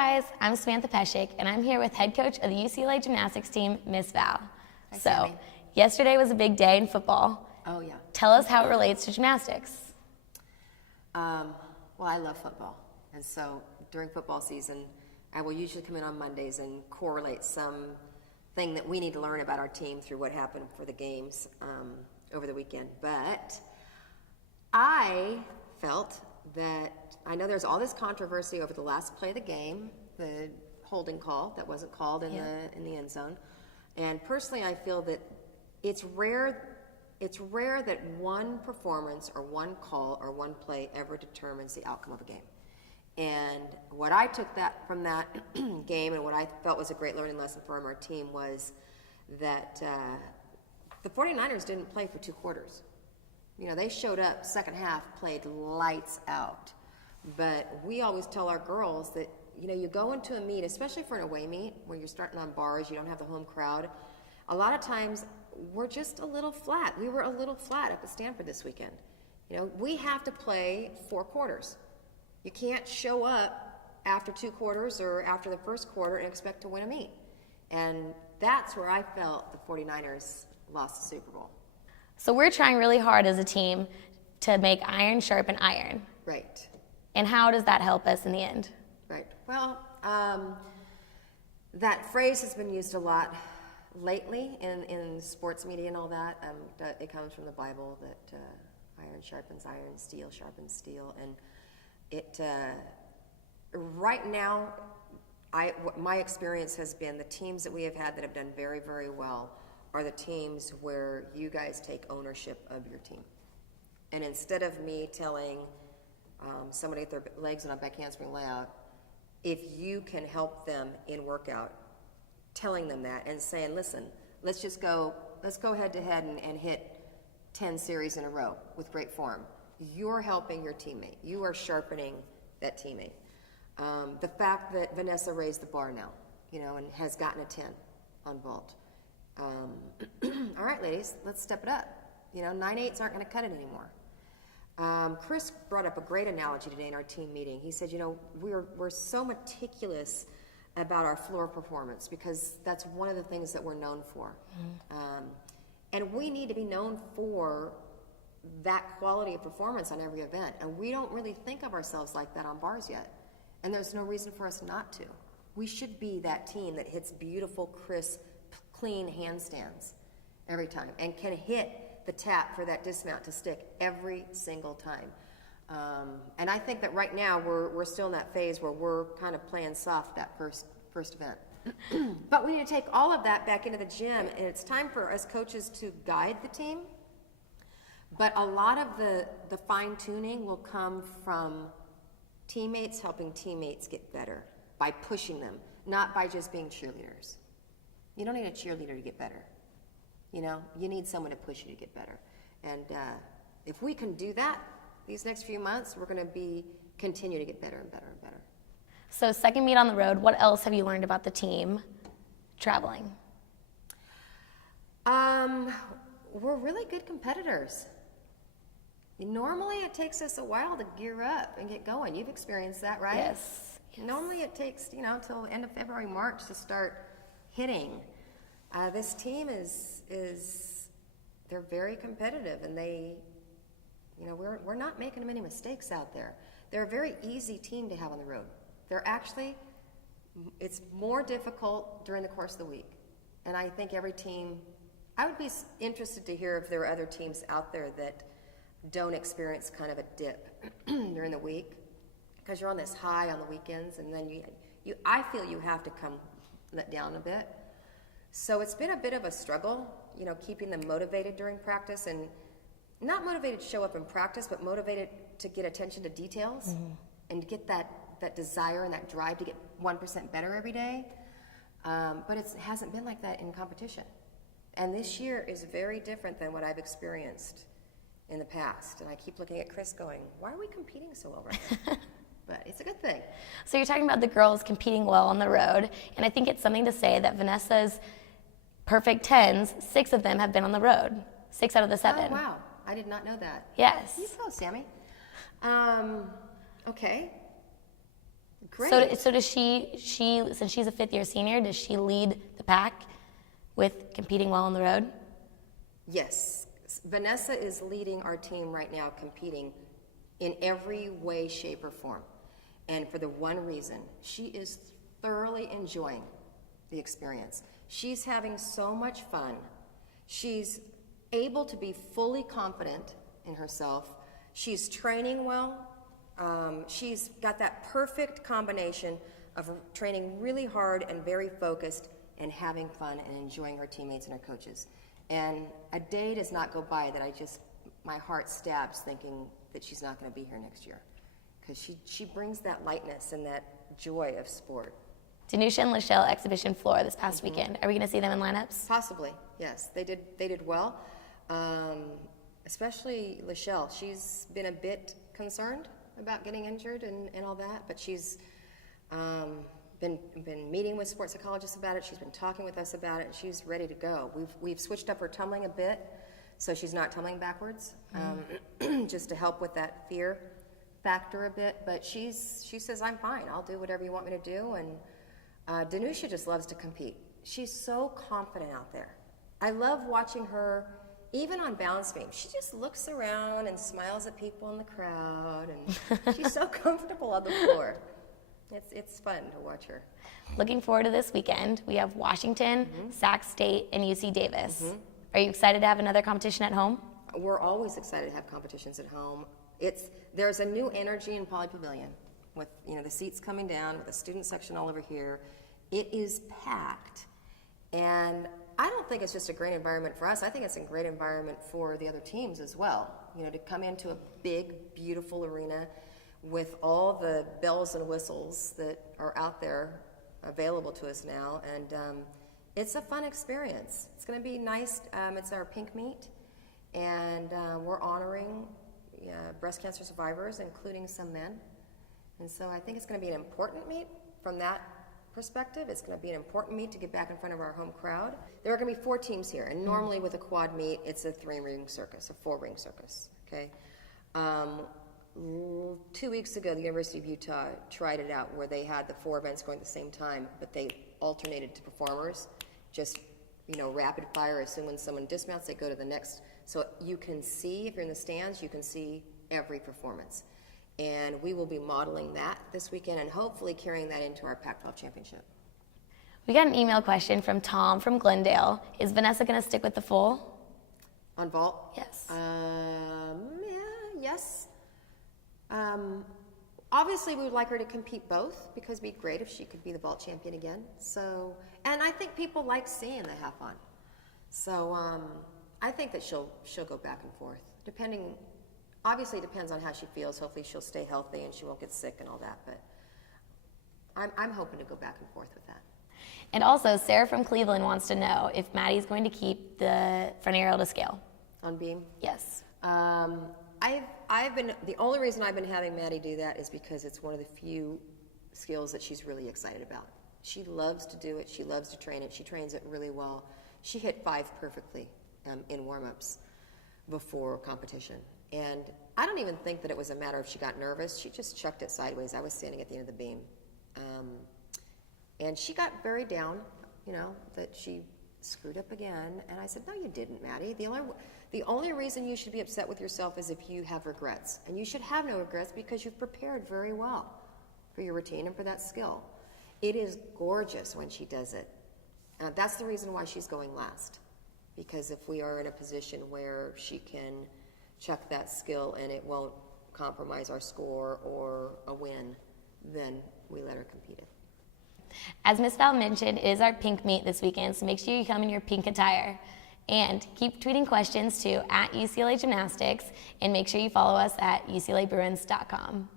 guys, I'm Samantha Peszek, and I'm here with head coach of the UCLA Gymnastics team, Miss Val. Hi, so, Sammy. yesterday was a big day in football. Oh, yeah. Tell us how it relates to gymnastics. Well, I love football. And so during football season, I will usually come in on Mondays and correlate some thing that we need to learn about our team through what happened for the games over the weekend. But I felt that I know there's all this controversy over the last play of the game, the holding call that wasn't called in the end zone. And personally, I feel that it's rare that one performance or one call or one play ever determines the outcome of a game. And what I took from that game and what I felt was a great learning lesson for our team was that the 49ers didn't play for 2 quarters. You know, they showed up, second half, played lights out. But we always tell our girls that, you know, you go into a meet, especially for an away meet, where you're starting on bars, you don't have the home crowd. A lot of times, we're just a little flat. We were a little flat up at Stanford this weekend. You know, we have to play 4 quarters. You can't show up after 2 quarters or after the first quarter and expect to win a meet. And that's where I felt the 49ers lost the Super Bowl. So we're trying really hard as a team to make iron sharpen iron. Right. And how does that help us in the end? Right. Well, that phrase has been used a lot lately in sports media and all that. It comes from the Bible that iron sharpens iron, steel sharpens steel. And it right now, my experience has been the teams that we have had that have done very, very well are the teams where you guys take ownership of your team. And instead of me telling somebody with their legs on a back handspring layout, if you can help them in workout, telling them that and saying, listen, let's go head to head and hit 10 series in a row with great form. You're helping your teammate. You are sharpening that teammate. The fact that Vanessa raised the bar now, you know, and has gotten a 10 on vault. All right, ladies, let's step it up. You know, 9/8s aren't going to cut it anymore. Chris brought up a great analogy today in our team meeting. He said, you know, we're so meticulous about our floor performance because that's one of the things that we're known for. And we need to be known for that quality of performance on every event. And we don't really think of ourselves like that on bars yet. And there's no reason for us not to. We should be that team that hits beautiful, crisp, clean handstands every time and can hit the tap for that dismount to stick every single time. And I think that right now we're still in that phase where we're kind of playing soft that first event. But we need to take all of that back into the gym, and it's time for us coaches to guide the team. But a lot of the fine-tuning will come from teammates helping teammates get better by pushing them, not by just being cheerleaders. You don't need a cheerleader to get better. You know, you need someone to push you to get better. And if we can do that these next few months, we're going to continue to get better and better and better. So second meet on the road, what else have you learned about the team traveling? We're really good competitors. Normally it takes us a while to gear up and get going. You've experienced that, right? Yes. Normally it takes, you know, until end of February, March to start hitting. This team they're very competitive, and they, you know, we're not making many mistakes out there. They're a very easy team to have on the road. It's more difficult during the course of the week. And I think every team, I would be interested to hear if there are other teams out there that don't experience kind of a dip during the week, because you're on this high on the weekends, and then I feel you have to come let down a bit. So it's been a bit of a struggle, you know, keeping them motivated during practice, and not motivated to show up in practice, but motivated to get attention to details and get that desire and that drive to get 1% better every day. But it hasn't been like that in competition. And this year is very different than what I've experienced in the past. And I keep looking at Chris going, why are we competing so well right now? But it's a good thing. So you're talking about the girls competing well on the road, and I think it's something to say that Vanessa's perfect 10s, 6 of them have been on the road. 6 out of the 7. Oh, wow. I did not know that. Yes. You go, Sammy. Okay. Great. So does she, since she's a fifth-year senior, does she lead the pack with competing well on the road? Yes. Vanessa is leading our team right now, competing in every way, shape, or form. And for the one reason, she is thoroughly enjoying the experience. She's having so much fun. She's able to be fully confident in herself. She's training well. She's got that perfect combination of training really hard and very focused and having fun and enjoying her teammates and her coaches. And a day does not go by that my heart stabs thinking that she's not going to be here next year, because she brings that lightness and that joy of sport. Danusha and Lachelle exhibition floor this past weekend. Are we going to see them in lineups? Possibly, yes. They did well, especially Lachelle. She's been a bit concerned about getting injured and all that, but she's been meeting with sports psychologists about it. She's been talking with us about it, and she's ready to go. We've switched up her tumbling a bit, so she's not tumbling backwards, just to help with that fear factor a bit. But she says, I'm fine. I'll do whatever you want me to do. And Danusha just loves to compete. She's so confident out there. I love watching her, even on balance beam. She just looks around and smiles at people in the crowd, and she's so comfortable on the floor. It's fun to watch her. Looking forward to this weekend. We have Washington, Sac State, and UC Davis. Are you excited to have another competition at home? We're always excited to have competitions at home. There's a new energy in Pauley Pavilion with the seats coming down, with the student section all over here. It is packed, and I don't think it's just a great environment for us. I think it's a great environment for the other teams as well. To come into a big, beautiful arena with all the bells and whistles that are out there available to us now, and it's a fun experience. It's going to be nice. It's our pink meet, and we're honoring breast cancer survivors, including some men. And so I think it's going to be an important meet from that perspective. It's going to be an important meet to get back in front of our home crowd. There are going to be 4 teams here, and normally with a quad meet, it's a 3-ring circus, a 4-ring circus, okay? 2 weeks ago, the University of Utah tried it out where they had the 4 events going at the same time, but they alternated to performers, just, rapid fire. As soon as someone dismounts, they go to the next. So you can see, if you're in the stands, you can see every performance. And we will be modeling that this weekend and hopefully carrying that into our Pac-12 championship. We got an email question from Tom from Glendale. Is Vanessa going to stick with the full? On vault? Yes. Yes. Obviously, we would like her to compete both, because it'd be great if she could be the vault champion again. So, and I think people like seeing the half on. So I think that she'll go back and forth, depending. Obviously, it depends on how she feels. Hopefully, she'll stay healthy and she won't get sick and all that. But I'm hoping to go back and forth with that. And also, Sarah from Cleveland wants to know if Maddie's going to keep the front aerial to scale. On beam? Yes. The only reason I've been having Maddie do that is because it's one of the few skills that she's really excited about. She loves to do it. She loves to train it. She trains it really well. She hit 5 perfectly in warm-ups before competition. And I don't even think that it was a matter of she got nervous. She just chucked it sideways. I was standing at the end of the beam. And she got very down, that she screwed up again. And I said, no, you didn't, Maddie. The only reason you should be upset with yourself is if you have regrets. And you should have no regrets because you've prepared very well for your routine and for that skill. It is gorgeous when she does it. That's the reason why she's going last. Because if we are in a position where she can chuck that skill and it won't compromise our score or a win, then we let her compete it. As Ms. Val mentioned, it is our pink meet this weekend, so make sure you come in your pink attire. And keep tweeting questions to @UCLA Gymnastics, and make sure you follow us at UCLABruins.com.